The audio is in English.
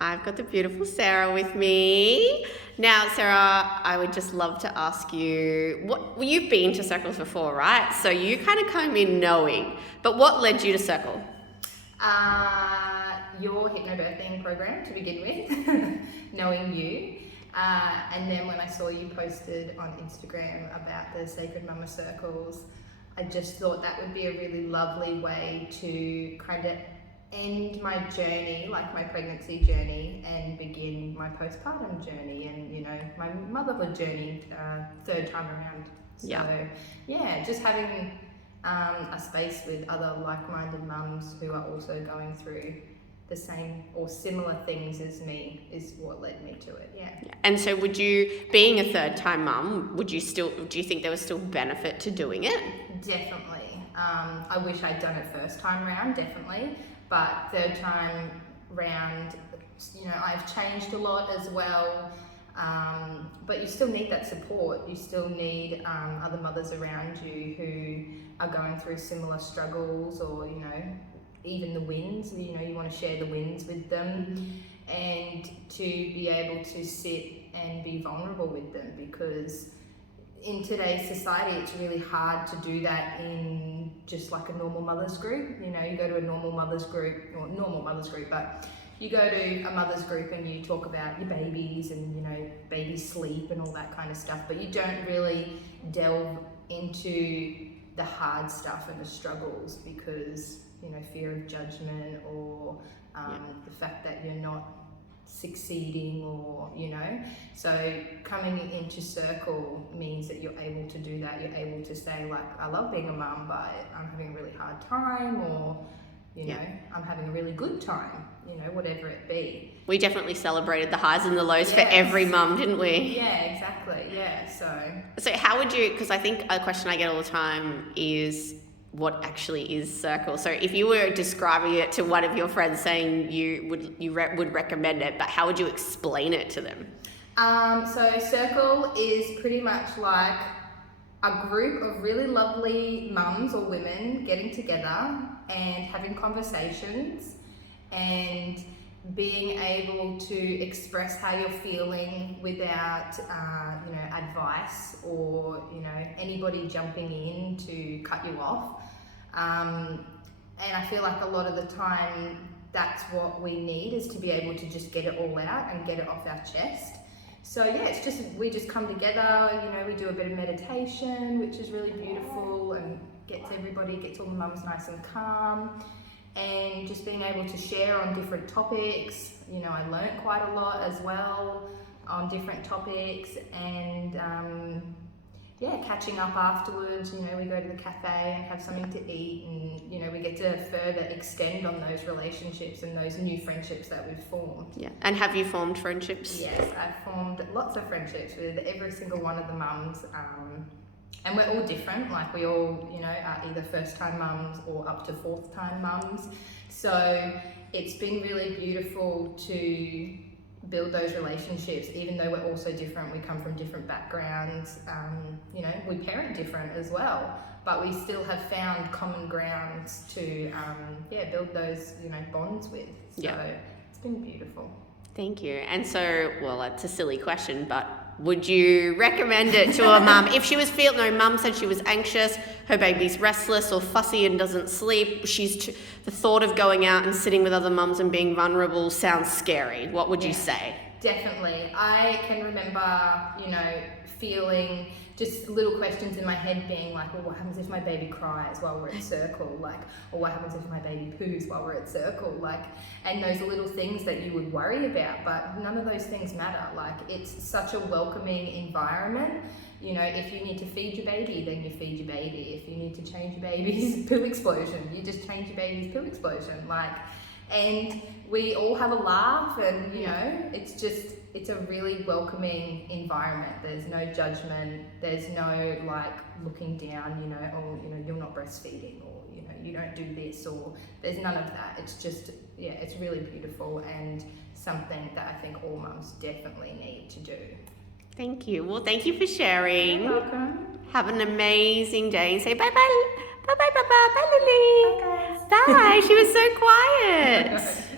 I've got the beautiful Sarah with me. Now, Sarah, I would just love to ask you, you've been to circles before, right? So you kind of come in knowing, but what led you to circle? Your hypnobirthing program to begin with, knowing you. And then when I saw you posted on Instagram about the Sacred Mama Circles, I just thought that would be a really lovely way to kind of end my journey, like my pregnancy journey, and begin my postpartum journey and, you know, my motherhood journey, third time around. So, yeah, just having a space with other like-minded mums who are also going through the same or similar things as me is what led me to it. Yeah. And so would you, being a third time mum, do you think there was still benefit to doing it? Definitely. I wish I'd done it first time round, definitely, but third time round, you know, I've changed a lot as well. But you still need that support. You still need other mothers around you who are going through similar struggles, or, you know, even the wins. You know, you want to share the wins with them, and to be able to sit and be vulnerable with them, because in today's society it's really hard to do that in just like a normal mothers group. You know, you go to a normal mothers group, but you go to a mother's group and you talk about your babies and, you know, baby sleep and all that kind of stuff, but you don't really delve into the hard stuff and the struggles, because, you know, fear of judgment, or the fact that you're not succeeding, or, you know. So coming into circle means that you're able to do that. You're able to say, like, I love being a mum, but I'm having a really hard time, or, you know, I'm having a really good time, you know, whatever it be. We definitely celebrated the highs and the lows for every mum, didn't we? Yeah, exactly. Yeah. So how would you, because I think a question I get all the time is, what actually is circle? So if you were describing it to one of your friends, saying you would recommend it, but how would you explain it to them? So circle is pretty much like a group of really lovely mums or women getting together and having conversations and being able to express how you're feeling without, you know, advice, or, you know, anybody jumping in to cut you off. And I feel like a lot of the time that's what we need, is to be able to just get it all out and get it off our chest. So yeah, it's just, we just come together, you know, we do a bit of meditation, which is really beautiful and gets all the mums nice and calm, and just being able to share on different topics. You know, I learnt quite a lot as well on different topics, and yeah, catching up afterwards. You know, we go to the cafe and have something to eat, and, you know, we get to further extend on those relationships and those new friendships that we've formed. Yeah. And have you formed friendships? Yes, I've formed lots of friendships with every single one of the mums. And we're all different, like we all, you know, are either first time mums or up to fourth time mums. So it's been really beautiful to build those relationships, even though we're all so different. We come from different backgrounds, you know, we parent different as well, but we still have found common grounds to, build those, you know, bonds with. So it's been beautiful. Thank you. And so, well, it's a silly question, but would you recommend it to a mum if she was mum said she was anxious, her baby's restless or fussy and doesn't sleep, the thought of going out and sitting with other mums and being vulnerable sounds scary. What would you say? Definitely. I can remember, you know, feeling just little questions in my head, being like, well, what happens if my baby cries while we're at circle? Like, or what happens if my baby poos while we're at circle? Like, and those little things that you would worry about, but none of those things matter. Like, it's such a welcoming environment. You know, if you need to feed your baby, then you feed your baby. If you need to change your baby's poo explosion, you just change your baby's poo explosion. Like, and we all have a laugh, and, you know, it's a really welcoming environment. There's no judgment, there's no like looking down, you know, or, you know, you're not breastfeeding, or, you know, you don't do this, or there's none of that. It's just, yeah, it's really beautiful, and something that I think all mums definitely need to do. Thank you. Well, thank you for sharing. You're welcome. Have an amazing day, and say bye-bye. Bye-bye, Bubba. Bye, Lily. Bye, guys. Bye. She was so quiet.